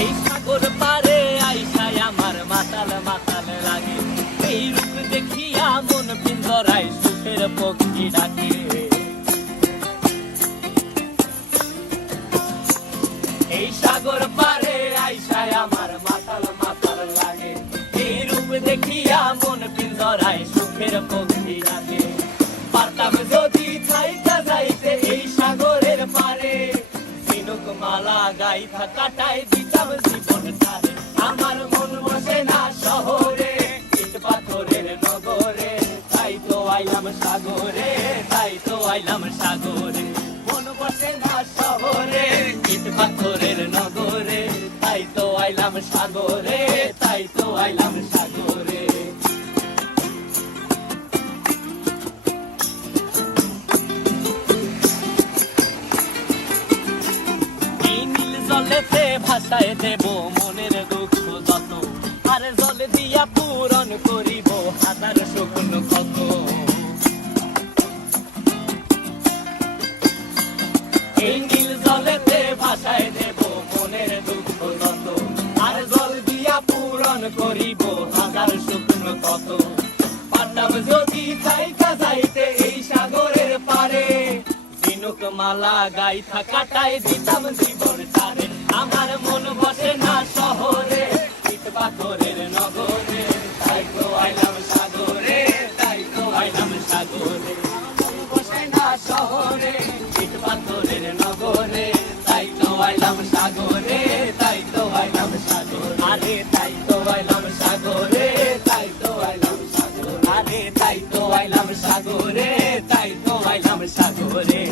এই সাগর পারে আইসায় আমার মাতাল মাতাল লাগে। এই রূপ দেখিয়া মন এই সাগর পারে আইসায় আমার মাতাল মাতাল লাগে সাগরের পারে। মালা গাইথা কাটাই দিতাম জীবন আমার মন বসে না শহরে, ইট নগরে। তাই তো আইলাম সাগরে, তাই তো আইলাম সাগরে। মন বসে না জলেতে ভাসায় দেব মনের দুঃখ যত। আর জল দিয়া পূরণ করিব হাজার শকুন কত। এই নীল জলেতে ভাসায় দেব মনের দুঃখ যত। আর জল দিয়া পূরণ করিব হাজার শুকনো কত। পারতাম যদি থাইকা যাইতে মালা গাই থাকাটাই দিতাম জীবন তারে। আমার মন বসে না শহরে, ইট পাথরের নগরে। তাই তো আইলাম সাগরে, তাই তো আইলাম সাগরে। বসে না শহরে, ইট পাথরের নগরে। তাই তো আইলাম সাগরে, তাই তো আইলাম সাগরে। আরে তাই তো আইলাম সাগরে, তাই তো আইলাম সাগরে। আরে তাই তো আইলাম সাগরে, তাই তো আইলাম সাগরে।